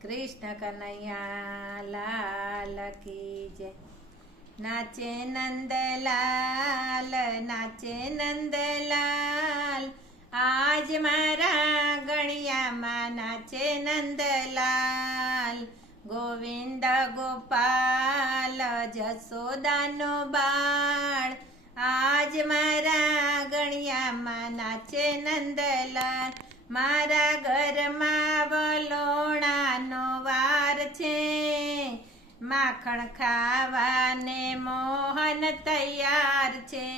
કૃષ્ણ કનૈયા લાલ કી જય. નાચે નંદલાલ, નાચે નંદલાલ, આજ મારા ગણિયામાં નાચે નંદલાલ. ગોવિંદ ગોપાલ જસોદાનો બાળ, આજ મારા ગણિયામાં નાચે નંદલાલ. મારા ઘરમાં વલોણાનો વાર છે, માખણ ખાવાને મોહન તૈયાર છે.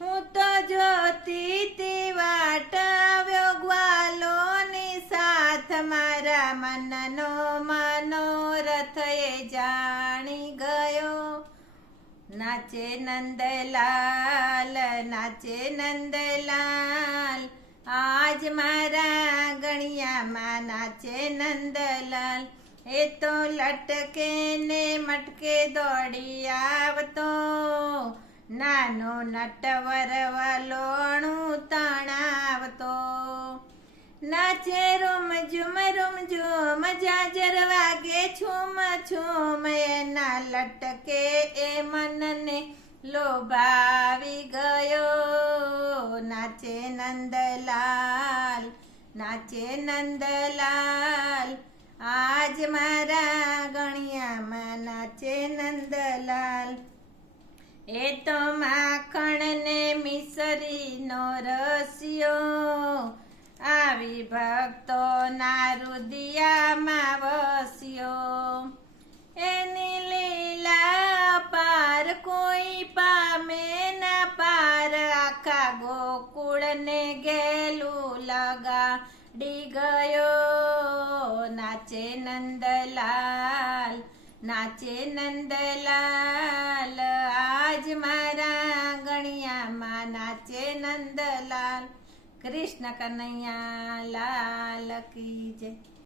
હું તો જોતી વાટ આવ્યો ગ્વાલોની સાથ, મારા મનનો મનોરથ એ જાણી ગયો. નાચે નંદલાલ, નાચે નંદલાલ, આજ મારા ગણિયામાં નાચે નંદલાલ. એ તો લટકે ને મટકે દોડી આવતો, નાનો નટવર વલોણું તણાવતો. નાચે રૂમ ઝુમ જાજર વાગે છૂમ છૂમ, એના લટકે એ મનને લોભાવી ગયો. નાચે નંદલાલ, નાચે નંદલાલ, આજ મારા ગણિયામાં નાચે નંદલાલ. એ તો માખણ ને મિસરીનો રસિયો, આવી ભક્તો ના રુદિયામાં વસ્યો. એની લીલા પાર કોઈ પામે ના પાર, આખા ગોકુળને ગેલું લગાડી ગયો. નાચે નંદલાલ, નાચે નંદલાલ, આજ મારા ગણિયામાં નાચે નંદલાલ. કૃષ્ણ કનૈયા લાલ કી જય.